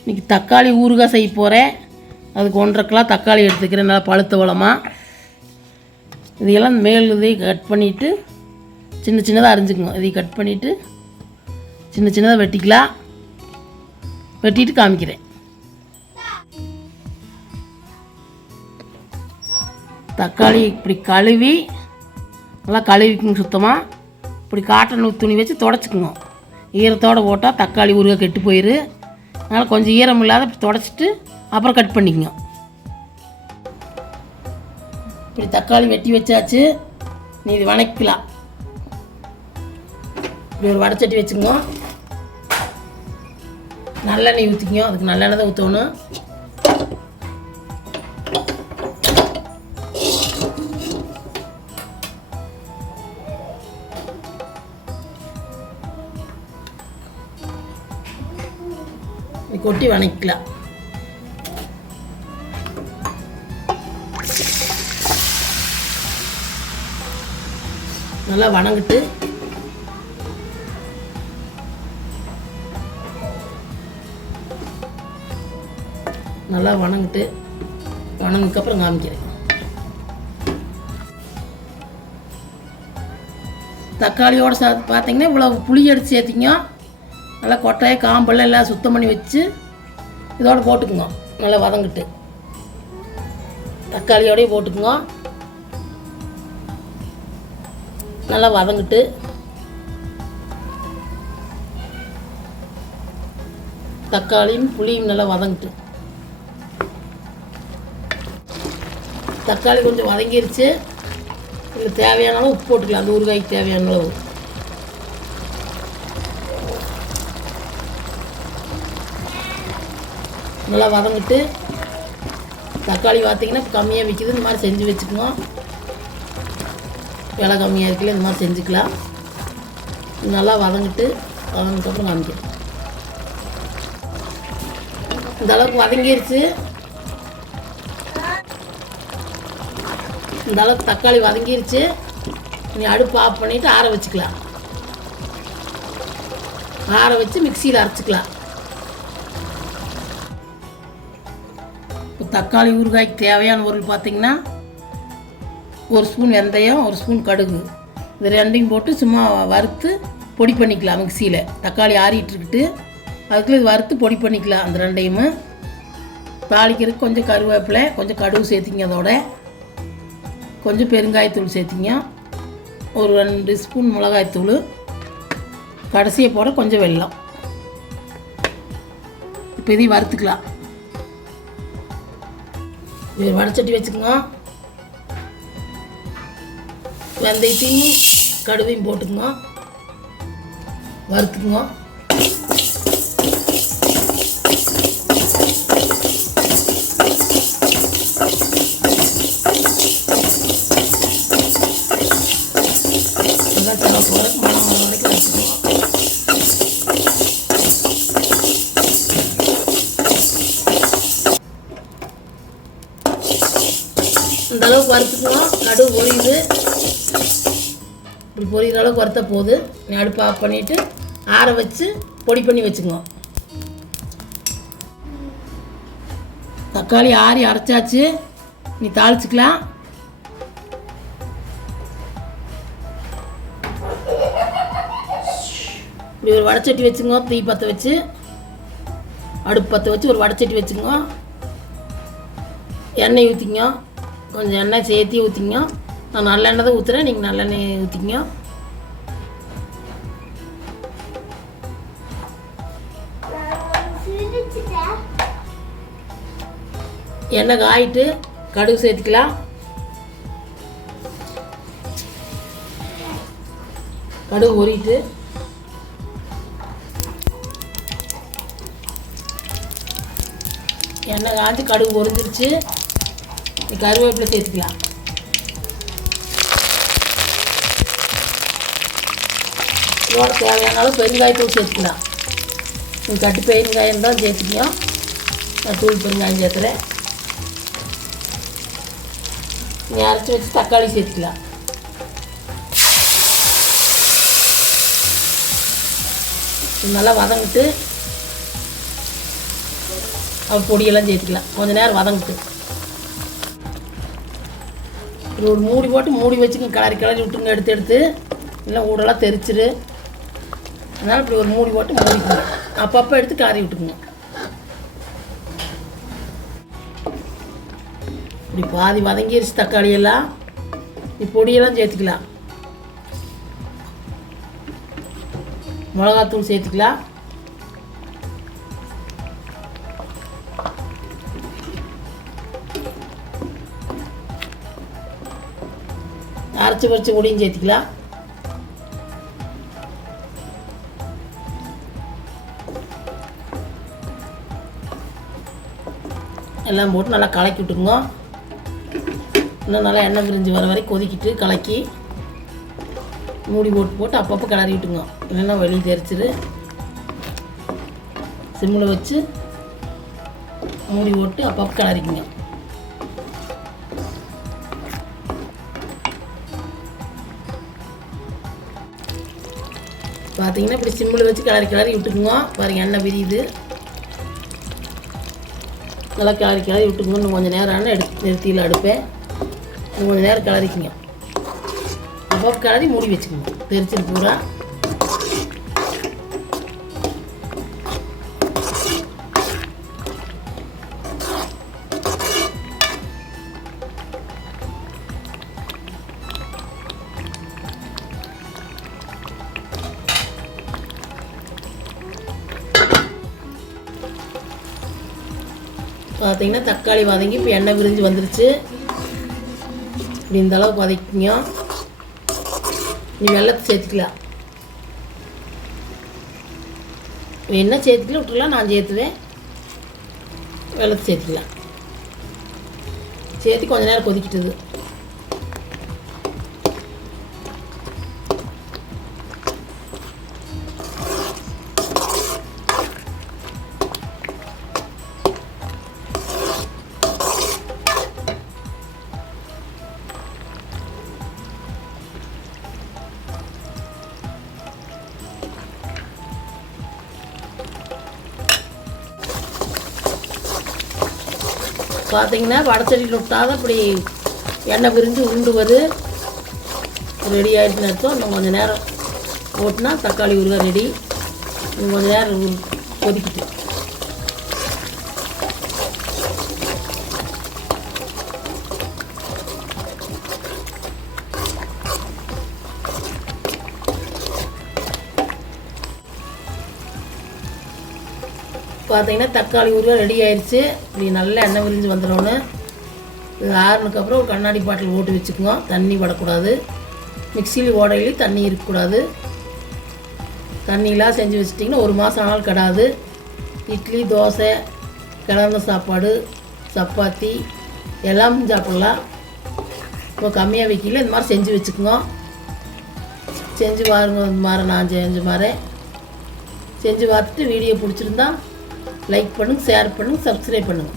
இன்றைக்கி தக்காளி ஊறுகாய் செய்ய போகிறேன். அதுக்கு 1.5 கிலோ தக்காளி எடுத்துக்கிறேன், நல்லா பழுத்த பழமாக. இதையெல்லாம் மேல் இதையும் கட் பண்ணிவிட்டு சின்ன சின்னதாக அரிஞ்சுக்கணும். இதை கட் பண்ணிவிட்டு சின்ன சின்னதாக வெட்டிக்கலாம். வெட்டிட்டு காமிக்கிறேன். தக்காளி இப்படி கழுவி நல்லா கழுவிக்கணும் சுத்தமாக. இப்படி காட்டன் துணி வச்சு துடைச்சிக்கணும். ஈரத்தோடு போட்டால் தக்காளி ஊறுகாய் கெட்டு போயிடு. அதனால் கொஞ்சம் ஈரம் இல்லாத இப்படி துடைச்சிட்டு அப்புறம் கட் பண்ணிக்கணும். இப்படி தக்காளி வெட்டி வச்சாச்சு. நீ இது வணக்கலாம். இப்படி ஒரு வடைச்சட்டி வச்சுக்கோங்க. நல்லெண்ணெய் ஊற்றிக்கோ. அதுக்கு நல்லெண்ணெய் தான் ஊற்றணும். கொட்டி வணக்கலாம். நல்லா வணங்கிட்டு வணங்குக்கப்புறம் காமிக்கிறேன். தக்காளியோட பார்த்தீங்கன்னா இவ்வளோ புளி எடுத்து சேர்த்திங்க. நல்லா கொட்டையை காம்பெல்லாம் எல்லாம் சுத்தம் பண்ணி வச்சு இதோடு போட்டுக்குங்க. நல்லா வதங்கிட்டு தக்காளியோடய போட்டுக்குங்க. நல்லா வதங்கிட்டு தக்காளியும் புளியும் நல்லா வதங்கிட்டு தக்காளி கொஞ்சம் வதங்கிருச்சு. இதில் தேவையான அளவு உப்பு போட்டுக்கலாம். அந்த ஊறுகாய்க்கு தேவையான அளவு. நல்லா வதங்கிட்டு தக்காளி பார்த்திங்கன்னா இப்போ கம்மியாக விற்கிது. இந்த மாதிரி செஞ்சு வச்சுக்கணும். விலை கம்மியாக இருக்குல்ல, இந்த மாதிரி செஞ்சுக்கலாம். நல்லா வதங்கிட்டப்புறம் காமிக்கிறேன். இந்த அளவுக்கு வதங்கிருச்சு. இந்த அளவுக்கு தக்காளி வதங்கிருச்சு. நீ அடுப்பு ஆஃப் பண்ணிவிட்டு ஆற வச்சுக்கலாம். ஆற வச்சு மிக்சியில் அரைச்சிக்கலாம். தக்காளி ஊறுகாய்க்கு தேவையான பொருள் பார்த்திங்கன்னா 1 ஸ்பூன் வெந்தயம், 1 ஸ்பூன் கடுகு, இது ரெண்டையும் போட்டு சும்மா வறுத்து பொடி பண்ணிக்கலாம் மிக்சியில். தக்காளி ஆறிட்டுருக்கிட்டு அதுக்குள்ளே இது வறுத்து பொடி பண்ணிக்கலாம். அந்த ரெண்டையும் தாளிக்கிறதுக்கு கொஞ்சம் கருவேப்பிலை, கொஞ்சம் கடுகு சேர்த்திங்க. அதோட கொஞ்சம் பெருங்காயத்தூள் சேர்த்திங்க. ஒரு 2 ஸ்பூன் மிளகாய்த்தூள், கடைசியை போட கொஞ்சம் வெல்லம். இப்போ இதையும் வறுத்துக்கலாம். ஒரு வடைச்சட்டி வச்சுக்கோங்க. வெந்தயத்தையும் கடுவையும் போட்டுக்குங்க. வறுத்துக்குங்க. இந்த அளவுக்கு வறுத்துக்குவோம். கடுகு பொரியுது. இப்படி பொரியிற அளவுக்கு வறுத்த போது நீ அடுப்பு ஆஃப் பண்ணிவிட்டு ஆற வச்சு பொடி பண்ணி வச்சுக்குவோம். தக்காளி ஆறி அரைச்சாச்சு. நீ தாளிச்சுக்கலாம். இப்படி ஒரு வடைச்சட்டி வச்சுங்க. தீ பற்ற வச்சு அடுப்பு பற்ற வச்சு ஒரு வடைச்சட்டி வச்சுங்க. எண்ணெய் ஊற்றிங்க. கொஞ்சம் எண்ணெய் சேர்த்தி ஊற்றிங்க. நான் நல்லெண்ணெய் தான் ஊற்றுறேன், நீங்கள் நல்லெண்ணெய் ஊற்றிங்க. எண்ணெய் காயிட்டு கடுகு சேர்த்துக்கலாம். கடுகு பொரிட்டு எண்ணெய் காய்ச்சி கடுகு பொரிஞ்சிருச்சு. கருவேப்பிலை சேர்த்துக்கலாம். இதோட தேவையான அளவு பெருங்காயத்தூள் சேர்த்துக்கலாம். நீங்கள் கட்டு பெருங்காயம் தான் சேர்த்துக்கணும். நான் தூள் பெருங்காயம் சேர்த்துறேன். நீ அரைச்சி வச்சு தக்காளி சேர்த்துக்கலாம். நல்லா வதங்கிட்டு பொடியெல்லாம் சேர்த்துக்கலாம். கொஞ்சம் நேரம் வதங்கிட்டு இப்படி ஒரு மூடி போட்டு மூடி வச்சுங்க. கிளறி விட்டுங்க. எடுத்து இல்லை ஊடெல்லாம் தெரிச்சிரு. அதனால் இப்படி ஒரு மூடி போட்டு மூடிக்குங்க. அப்பப்போ எடுத்து கிளறி விட்டுக்குங்க. இப்படி பாதி வதங்கிருச்சு தக்காளியெல்லாம். பொடியெல்லாம் சேர்த்துக்கலாம். மிளகாத்தூள் சேர்த்துக்கலாம். அரைச்சி பறிச்சு பொடியும் சேர்த்துக்கலாம். எல்லாம் போட்டு நல்லா கலக்கி விட்டுங்க. இன்னும் நல்லா எண்ணெய் பிரிஞ்சு வர வரைக்கும் கொதிக்கிட்டு கலக்கி மூடி போட்டு அப்பப்போ கிளறி விட்டுங்க. இல்லைன்னா வெளியே தெரிச்சிரு. சிம்மில் வச்சு மூடி போட்டு அப்பப்போ கிளறிக்குங்க. பார்த்தீங்கன்னா இப்படி சிம்மில் வச்சு கிளறி விட்டுக்குங்க. பாருங்கள் எண்ணெய் விரியுது. நல்லா கிளறி விட்டுக்குங்க. இன்னும் கொஞ்சம் நேரம் ஆனால் நிறுத்தியில் அடுப்பேன். இன்னும் கொஞ்சம் நேரம் கிளறிக்குங்க. அப்போ கிளறி மூடி வச்சுக்கோங்க. தெரிச்சிட்டு பூரா பார்த்தீங்கன்னா தக்காளி வதங்கி இப்போ எண்ணெய் விரிஞ்சு வந்துருச்சு. இப்படி இந்த அளவுக்கு வதக்கிங்க. நீ வெள்ளத்தை சேர்த்துக்கலாம். என்ன சேர்த்துக்கலாம் விட்டுலாம். நான் சேர்த்துவேன். வெள்ளத்தை சேர்த்துக்கலாம். சேர்த்து கொஞ்ச நேரம் கொதிக்கிட்டுது. பார்த்தீங்கன்னா வடச்சட்டியில் விட்டால் இப்படி எண்ணெய் பிரிஞ்சு உருண்டு வரும். ரெடி ஆகிடுச்சுன்னு அர்த்தம். இன்னும் கொஞ்சம் நேரம் போட்டுனா தக்காளி ஊறுகாய் ரெடி. இன்னும் கொஞ்சம் நேரம் கொதிக்கிட்டு பார்த்தீங்கன்னா தக்காளி ஊறுகாய் ரெடி ஆயிடுச்சு. இப்படி நல்லா எண்ணெய் விரிஞ்சு வந்துடணுன்னு. இது ஆறுனதுக்கப்புறம் ஒரு கண்ணாடி பாட்டில் போட்டு வச்சுக்கோங்க. தண்ணி படக்கூடாது. மிக்சியில் ஓடையிலையும் தண்ணி இருக்கக்கூடாது. தண்ணியெலாம் செஞ்சு வச்சிட்டிங்கன்னா ஒரு மாதம் ஆனாலும் கெடாது. இட்லி, தோசை, கிளந்த சாப்பாடு, சப்பாத்தி எல்லாம் சாப்பிட்லாம். இப்போ கம்மியாக வைக்கல. இந்த மாதிரி செஞ்சு வச்சுக்கோங்க. செஞ்சு பாருங்க. இந்த மாதிரி நான் செஞ்ச மாதிரி செஞ்சு பார்த்துட்டு வீடியோ பிடிச்சிருந்தா லைக் பண்ணுங்கள், ஷேர் பண்ணுங்கள், சப்ஸ்கிரைப் பண்ணுங்கள்.